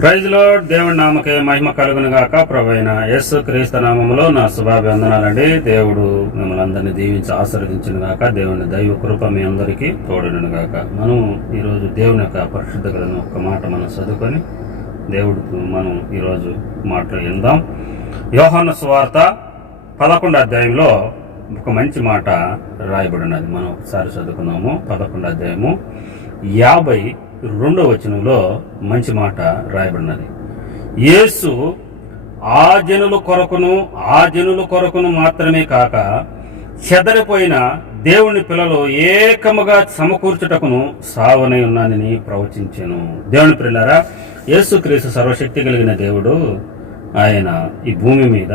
Praise lord. దేవుడి నామకే మహిమ కలుగును గాక. ప్రభువైన యేసు క్రీస్తు నామములో నా శుభాభివందనాలండి. దేవుడు మిమ్మల్ని అందరినీ దీవించి ఆశీర్వదించును గాక. దేవుని దైవ కృప మీ అందరికీ తోడును గాక. మనం ఈరోజు దేవుని యొక్క పరిశుద్ధ గ్రంథం ఒక్క మాట మనం చదువుకొని దేవుడికి మనం ఈరోజు మాటలు విందాం. యోహాను సువార్త 11వ అధ్యాయంలో ఒక మంచి మాట రాయబడినది. మనం ఒకసారి చదువుకున్నాము. 11వ అధ్యాయము 52వ వచనంలో మంచి మాట రాయబడినది. యేసు ఆ జనుల కొరకును మాత్రమే కాక చెదరిపోయిన దేవుని పిల్లలు ఏకముగా సమకూర్చుటకును సావనై ఉన్నానని ప్రవచించాను. దేవుని పిల్లలారా, యేసుక్రీస్తు సర్వశక్తి కలిగిన దేవుడు ఆయన ఈ భూమి మీద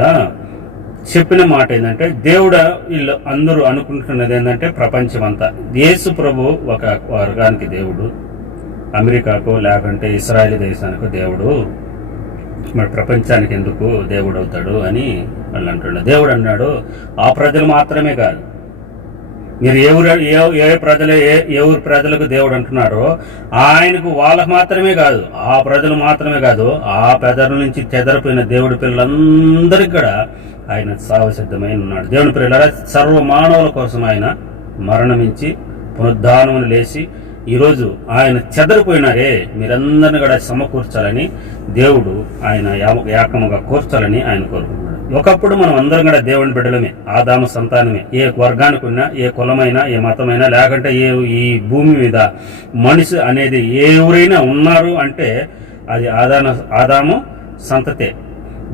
చెప్పిన మాట ఏంటంటే, దేవుడు వీళ్ళు అందరూ అనుకుంటున్నది ఏంటంటే ప్రపంచం అంతా యేసు ప్రభు ఒక వర్గానికి దేవుడు, అమెరికాకు లేకుంటే ఇస్రాయేల్ దేశానికి దేవుడు, మరి ప్రపంచానికి ఎందుకు దేవుడు అవుతాడు అని వాళ్ళు అంటున్నారు. దేవుడు అన్నాడు ఆ ప్రజలు మాత్రమే కాదు, మీరు ఏ ఊరు ప్రజలకు దేవుడు అంటున్నారో ఆయనకు వాళ్ళకు మాత్రమే కాదు, ఆ ప్రజలు మాత్రమే కాదు, ఆ ప్రజల నుంచి చెదరిపోయిన దేవుడి పిల్లలందరికీ కూడా ఆయన సావసిద్ధమై ఉన్నాడు. దేవుని పిల్లల సర్వ మానవుల కోసం ఆయన మరణమించి పునరుద్ధానమును లేచి ఈరోజు ఆయన చెదరిపోయినారే మీరందరినీ కూడా సమకూర్చాలని దేవుడు ఆయన ఏకముగా కూర్చాలని ఆయన కోరుకుంటున్నాడు. ఒకప్పుడు మనం అందరం కూడా దేవుని బిడ్డలమే, ఆదాము సంతానమే. ఏ వర్గానికి ఉన్నా, ఏ కులమైనా, ఏ మతమైనా, లేకుంటే ఈ భూమి మీద మనిషి అనేది ఎవరైనా ఉన్నారు అంటే అది ఆదాము సంతతే.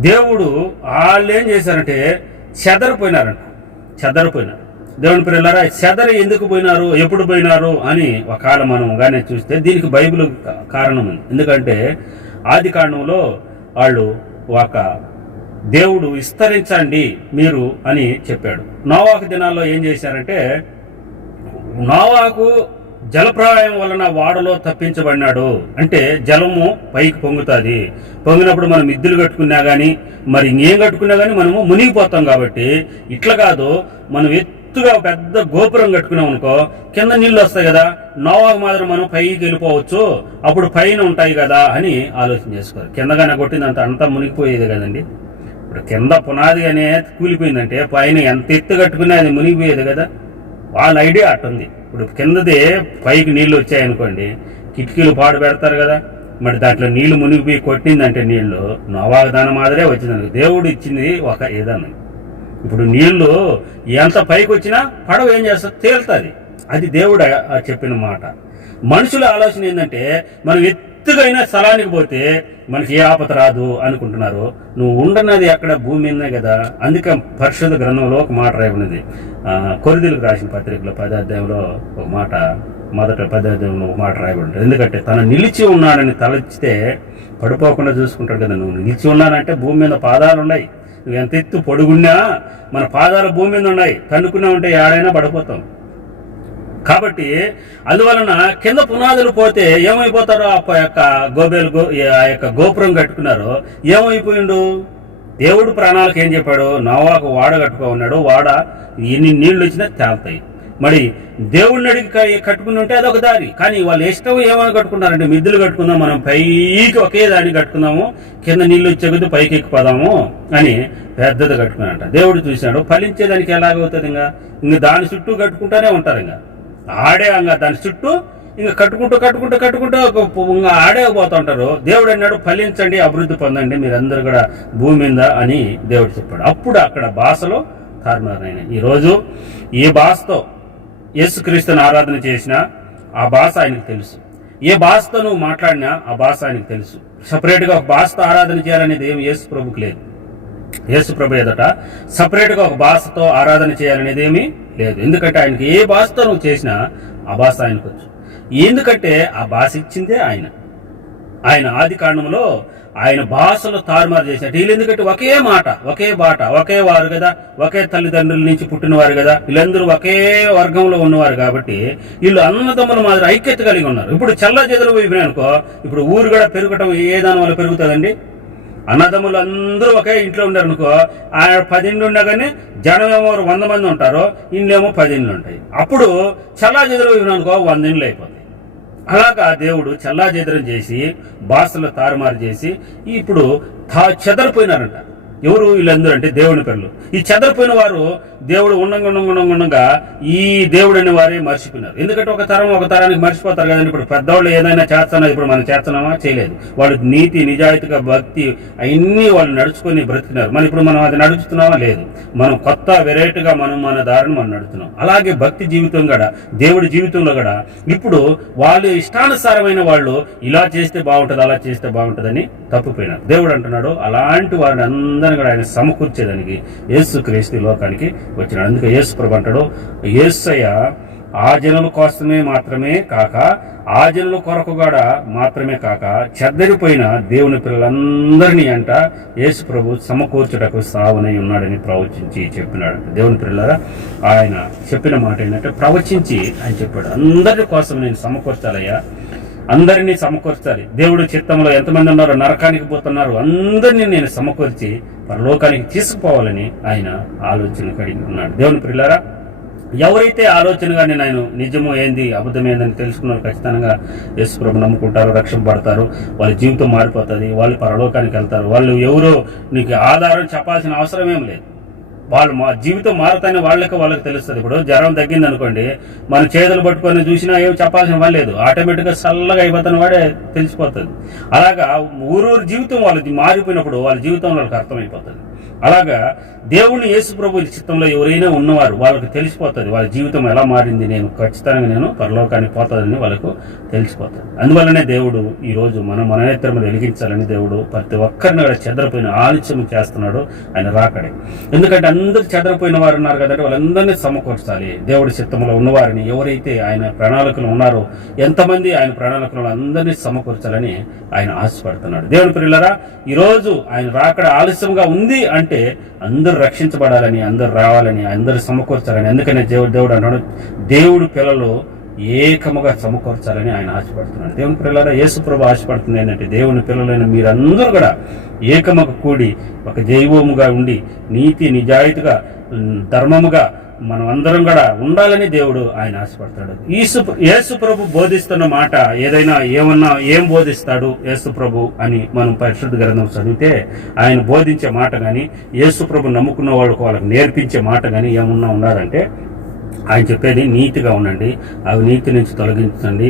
దేవుడు వాళ్ళు ఏం చేశారంటే చెదరిపోయినారంట. దేవుని పిల్లలారా, చెదరి ఎందుకు పోయినారు, ఎప్పుడు పోయినారు అని ఒకవేళ మనం గానే చూస్తే దీనికి బైబిల్ కారణం ఉంది. ఎందుకంటే ఆది కాండంలో వాళ్ళు ఒక దేవుడు విస్తరించండి మీరు అని చెప్పాడు. నోవాహు దినాల్లో ఏం చేశారంటే, నోవాహు జలప్రవాహం వలన వాడలో తప్పించబడినాడు. అంటే జలము పైకి పొంగుతుంది. పొంగినప్పుడు మనం మిద్దులు కట్టుకున్నా కానీ, మరి ఇంకేం కట్టుకున్నా కానీ మనము మునిగిపోతాం. కాబట్టి ఇట్లా కాదు, మనం ఎత్తుగా పెద్ద గోపురం కట్టుకున్నాం అనుకో, కింద నీళ్ళు వస్తాయి కదా, నోవాహు మాత్రం మనం పైకి వెళ్ళిపోవచ్చు, అప్పుడు పైన ఉంటాయి కదా అని ఆలోచన చేసుకోరు. కిందగానే కొట్టిందంత అంతా మునిగిపోయేది కదండి. ఇప్పుడు కింద పునాది అనే కూలిపోయిందంటే పైన ఎంత ఎత్తు కట్టుకున్నా అది మునిగిపోయేది కదా. వాళ్ళ ఐడియా అట్టుంది. ఇప్పుడు కిందదే పైకి నీళ్లు వచ్చాయనుకోండి, కిటికీలు పాడు పెడతారు కదా, మరి దాంట్లో నీళ్లు మునిగిపోయి కొట్టిందంటే నీళ్లు నోవాహు దాని మాదిరే వచ్చింది. దేవుడు ఇచ్చింది ఒక ఏదన్నా. ఇప్పుడు నీళ్లు ఎంత పైకి వచ్చినా పడవ ఏం చేస్తుంది, తేలుతుంది. అది దేవుడు చెప్పిన మాట. మనుషుల ఆలోచన ఏంటంటే, మనం ఎత్తుగైన స్థలానికి పోతే మనకి ఏ ఆపద రాదు అనుకుంటున్నారు. నువ్వు ఉండన్నది అక్కడ భూమి మీదనే కదా. అందుకే పరిశుద్ధ గ్రంథంలో ఒక మాట రాయబడినది. కొరింథీయులకు రాసిన పత్రికలో 10వ అధ్యాయంలో ఒక మాట, మొదట 10వ అధ్యాయంలో ఒక మాట రాయబడి. ఎందుకంటే తను నిలిచి ఉన్నాడని తలచితే పడిపోకుండా చూసుకుంటాడు కదా. నువ్వు నిలిచి ఉన్నానంటే భూమి మీద పాదాలు ఉన్నాయి. నువ్వు ఎంత ఎత్తు పొడుగున్నా మన పాదాలు భూమి మీద ఉన్నాయి. తన్నుకున్నా ఉంటే ఏడైనా పడిపోతాం. కాబట్టి అందువలన కింద పునాదులు పోతే ఏమైపోతారో ఆ యొక్క గోపురం కట్టుకున్నారో ఏమైపోయిండు. దేవుడు ప్రాణాలకు ఏం చెప్పాడు, నోవాహు వాడ కట్టుకో ఉన్నాడు. వాడ ఎన్ని నీళ్లు వచ్చినా తేలుతాయి. మరి దేవుడిని అడిగి కట్టుకుని ఉంటే అదొక దారి. కానీ వాళ్ళు ఇష్టం ఏమైనా కట్టుకున్నారంటే, మిద్దులు కట్టుకుందాం, మనం పైకి ఒకే దాన్ని కట్టుకుందాము, కింద నీళ్లు వచ్చే కొద్ది పైకి ఎక్కిపోదాము అని పెద్దది కట్టుకున్నారంట. దేవుడు చూసినాడు ఫలించేదానికి ఎలాగవుతుంది. ఇంకా దాని చుట్టూ కట్టుకుంటానే ఉంటారు. ఆడే దాని చుట్టూ ఇంకా కట్టుకుంటూ ఇంకా ఆడే పోతూ ఉంటారు. దేవుడు అన్నాడు ఫలించండి, అభివృద్ధి పొందండి మీరందరూ కూడా భూమి మీద అని దేవుడు చెప్పాడు. అప్పుడు అక్కడ భాషలో తారుమారైన. ఈరోజు ఏ భాషతో యేసుక్రీస్తుని ఆరాధన చేసినా ఆ భాష ఆయనకు తెలుసు. ఏ భాషతో నువ్వు మాట్లాడినా ఆ భాష ఆయనకు తెలుసు. సపరేట్గా ఒక భాషతో ఆరాధన చేయాలనేది ఏమి యేసు ప్రభుకి లేదు. యేసు ప్రభు ఎదుట సపరేట్గా ఒక భాషతో ఆరాధన చేయాలనేది ఏమీ లేదు. ఎందుకంటే ఆయనకి ఏ భాషతో నువ్వు చేసినా ఆ భాష ఆయనకు వచ్చు. ఎందుకంటే ఆ భాష ఇచ్చిందే ఆయన ఆది కాండంలో ఆయన భాషలో తారుమారు చేశాడు. వీళ్ళు ఎందుకంటే ఒకే మాట, ఒకే బాట, ఒకే వారు కదా, ఒకే తల్లిదండ్రుల నుంచి పుట్టినవారు కదా, వీళ్ళందరూ ఒకే వర్గంలో ఉన్నవారు. కాబట్టి వీళ్ళు అన్నదమ్ముల మాదిరి ఐక్యత కలిగి ఉన్నారు. ఇప్పుడు చల్ల చెదలు పోయినాయనుకో, ఇప్పుడు ఊరు కూడా పెరగటం ఏ దాని వల్ల పెరుగుతుందండి. అన్నదమ్ములు అందరూ ఒకే ఇంట్లో ఉండారు అనుకో, ఆయన 10 ఇండ్లు ఉన్నా కానీ జనం ఏమో 100 మంది ఉంటారు, ఇండ్లేమో 10 ఇండ్లు ఉంటాయి. అప్పుడు చల్లా చెదలు అనుకో 100 ఇండ్లు అయిపోతాయి. అలాగా దేవుడు చెల్లాచెదరం చేసి భాషలు తారుమారు చేసి ఇప్పుడు చెదరిపోయినారంట. ఎవరు వీళ్ళందరూ అంటే దేవుని పిల్లలు. ఈ చెదరిపోయిన వారు దేవుడు ఉండగా ఈ దేవుడు అనే వారే మర్చిపోయినారు. ఎందుకంటే ఒక తరానికి మర్చిపోతారు కదండి. ఇప్పుడు పెద్దవాళ్ళు ఏదైనా చేస్తున్నారు, ఇప్పుడు మనం చేస్తున్నామా? చేయలేదు. వాళ్ళు నీతి నిజాయితీగా భక్తి అవన్నీ వాళ్ళు నడుచుకొని బ్రతికినారు. ఇప్పుడు మనం అది నడుచుతున్నామా? లేదు. మనం కొత్త వెరైటీగా మన దారిని మనం నడుస్తున్నాం. అలాగే భక్తి జీవితం కూడా దేవుడి జీవితంలో కూడా ఇప్పుడు వాళ్ళు ఇష్టానుసారమైన వాళ్ళు ఇలా చేస్తే బాగుంటుంది, అలా చేస్తే బాగుంటుందని తప్పిపోయినారు. దేవుడు అంటున్నాడు అలాంటి వారిని అందరినీ కూడా ఆయన సమకూర్చేదానికి యేసుక్రీస్తు లోకానికి వచ్చినాడు. అందుకే యేసు ప్రభు అంటాడు, యేసయ్య ఆ జనుల కోసమే మాత్రమే కాక ఆ జనుల కొరకు కూడా మాత్రమే కాక చెద్దరిపోయిన దేవుని పిల్లలందరినీ అంట యేసు ప్రభు సమకూర్చుటకు సావనై ఉన్నాడని ప్రవచించి చెప్పినాడు. దేవుని పిల్లలారా, ఆయన చెప్పిన మాట ఏంటంటే ప్రవచించి ఆయన చెప్పాడు, అందరి కోసం నేను సమకూర్చాలయ్యా, అందరినీ సమకూర్చాలి. దేవుడు చిత్తంలో ఎంతమంది ఉన్నారో నరకానికి పోతున్నారు, అందరినీ నేను సమకూర్చి పరలోకానికి తీసుకుపోవాలని ఆయన ఆలోచన కలిగి ఉన్నాడు. దేవుని ప్రియులారా, ఎవరైతే ఆలోచనగా నేను నిజము ఏంది అబద్ధం ఏందని తెలుసుకున్నారు ఖచ్చితంగా యేసు ప్రభు నమ్ముకుంటారు, రక్షింపబడతారు, వాళ్ళ జీవితం మారిపోతుంది, వాళ్ళు పరలోకానికి వెళ్తారు. వాళ్ళు ఎవరో నీకు ఆధారం చెప్పాల్సిన అవసరం ఏం లేదు. వాళ్ళు మా జీవితం మారుతాయని వాళ్ళకి తెలుస్తుంది. ఇప్పుడు జ్వరం తగ్గింది అనుకోండి, మన చేతులు పట్టుకొని చూసినా ఏం చెప్పాల్సిన వాళ్ళు లేదు, ఆటోమేటిక్గా చల్లగా అయిపోతున్న వాడే తెలిసిపోతుంది. అలాగా ఊరు జీవితం వాళ్ళకి మారిపోయినప్పుడు వాళ్ళ జీవితం వాళ్ళకి అర్థమైపోతుంది. అలాగా దేవుని యేసు ప్రభు చిత్తంలో ఎవరైనా ఉన్నవారు వాళ్ళకి తెలిసిపోతుంది వాళ్ళ జీవితం ఎలా మారింది, నేను ఖచ్చితంగా నేను పరలోకానికి పోతుందని వాళ్ళకు తెలిసిపోతుంది. అందువల్లనే దేవుడు ఈరోజు మన నేత్రం వెలిగించాలని దేవుడు ప్రతి ఒక్కరిని కూడా చెదరిపోయిన ఆలస్యం చేస్తున్నాడు ఆయన రాకడే. ఎందుకంటే అందరూ చెదరిపోయిన వారు ఉన్నారు కదంటే వాళ్ళందరినీ సమకూర్చాలి. దేవుడి చిత్తంలో ఉన్నవారిని ఎవరైతే ఆయన ప్రణాళికలు ఉన్నారో, ఎంతమంది ఆయన ప్రణాళికలు అందరినీ సమకూర్చాలని ఆయన ఆశపడుతున్నాడు. దేవుని ప్రియులారా, ఈరోజు ఆయన రాకడ ఆలస్యంగా ఉంది అంటే అందరూ రక్షించబడాలని, అందరూ రావాలని, అందరూ సమకూర్చాలని. అందుకనే దేవుడు అన్నాడు, దేవుడు పిల్లలు ఏకముగా సమకూర్చాలని ఆయన ఆశపడుతున్నాడు. దేవుని పిల్లలారా, యేసు ప్రభు ఆశపడుతుంది ఏంటంటే దేవుని పిల్లలైన మీరందరూ కూడా ఏకముగా కూడి ఒక దైవముగా ఉండి నీతి నిజాయితీగా ధర్మముగా మనం అందరం కూడా ఉండాలని దేవుడు ఆయన ఆశపడతాడు. యేసు ప్రభు బోధిస్తున్న మాట ఏం బోధిస్తాడు యేసు ప్రభు అని మనం పరిశుద్ధ గ్రంథం చదివితే ఆయన బోధించే మాట కానీ యేసు ప్రభు నమ్ముకున్న వాళ్ళకి నేర్పించే మాట కానీ ఏమన్నా ఉన్నారంటే ఆయన చెప్పేది నీతిగా ఉండండి, అవినీతి నుంచి తొలగించండి,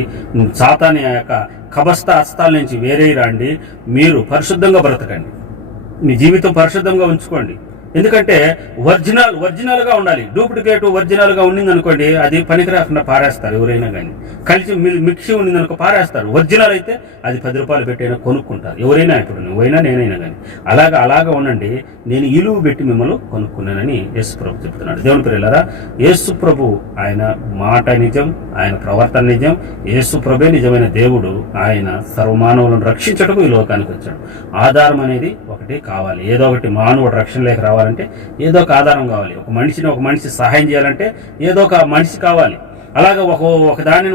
సాతాను యొక్క కబస్త హస్తాల నుంచి వేరే రండి, మీరు పరిశుద్ధంగా బ్రతకండి, మీ జీవితం పరిశుద్ధంగా ఉంచుకోండి. ఎందుకంటే ఒరిజినల్ గా ఉండాలి. డూప్లికేట్ ఒరిజినల్ గా ఉండింది అనుకోండి, అది పనికి రాకుండా పారేస్తారు. ఎవరైనా కానీ కలిసి మిక్సీ ఉండింది అనుకో పారేస్తారు. ఒరిజినల్ అయితే అది 10 రూపాయలు పెట్టైనా కొనుక్కుంటారు ఎవరైనా, ఇప్పుడు నువ్వైనా నేనైనా కానీ. అలాగా ఉండండి, నేను ఇలువ పెట్టి మిమ్మల్ని కొనుక్కున్నానని యేసు ప్రభు చెప్తున్నాడు. దేవుని ప్రియులారా, యేసు ప్రభు ఆయన మాట నిజం, ఆయన ప్రవర్తన నిజం. యేసు ప్రభే నిజమైన దేవుడు. ఆయన సర్వమానవులను రక్షించటకు ఈ లోకానికి వచ్చాడు. ఆధారం అనేది ఒకటి కావాలి. ఏదో ఒకటి మానవుడు రక్షణ లేక రావాలంటే ఏదో ఒక ఆధారం కావాలి. ఒక మనిషి సహాయం చేయాలంటే ఏదో ఒక మనిషి కావాలి. అలాగే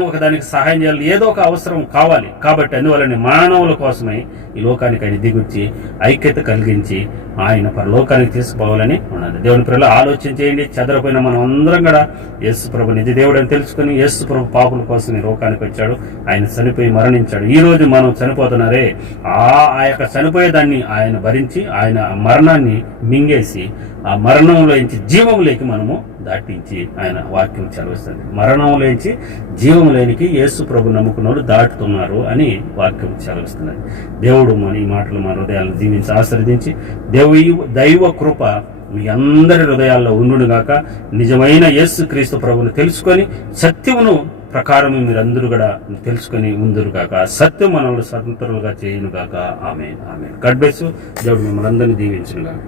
ఒకదానికి సహాయం చేయాలి, ఏదో ఒక అవసరం కావాలి. కాబట్టి అందువల్ల మానవుల కోసమై ఈ లోకానికి ఆయన దిగుచ్చి ఐక్యత కలిగించి ఆయన పరలోకానికి తీసుకుపోవాలని ఉన్నది. దేవుని ప్రియులు ఆలోచన చేయండి. చెదరిపోయిన మనం అందరం కూడా యేసు ప్రభు నిజ దేవుడు అని తెలుసుకుని యేసు ప్రభు పాపుల కోసం ఈ లోకానికి వచ్చాడు. ఆయన చనిపోయి మరణించాడు. ఈ రోజు మనం చనిపోతున్నారే, ఆ యొక్క చనిపోయేదాన్ని ఆయన భరించి ఆయన మరణాన్ని మింగేసి ఆ మరణంలోంచి జీవంలోకి మనము దాటించి ఆయన వాక్యం చదివిస్తుంది. మరణంలోంచి జీవంలోనికి యేసు ప్రభు నమ్ముకున్న వాళ్ళు దాటుతున్నారు అని వాక్యం చదివిస్తున్నది. దేవుడు ఈ మాటలు మన హృదయాలను దీవించి ఆశీర్వదించి దైవ కృప మీ అందరి హృదయాల్లో ఉండుగాక. నిజమైన యేసు క్రీస్తు ప్రభువును తెలుసుకొని సత్యమును ప్రకారం మీరందరూ కూడా తెలుసుకొని ఉందురుగాక. సత్యం మనల్ని స్వతంత్రులుగా చేయునుగాక. ఆమేన్. God bless you. దేవుడు మిమ్మల్ని అందరినీ దీవించునుగాక.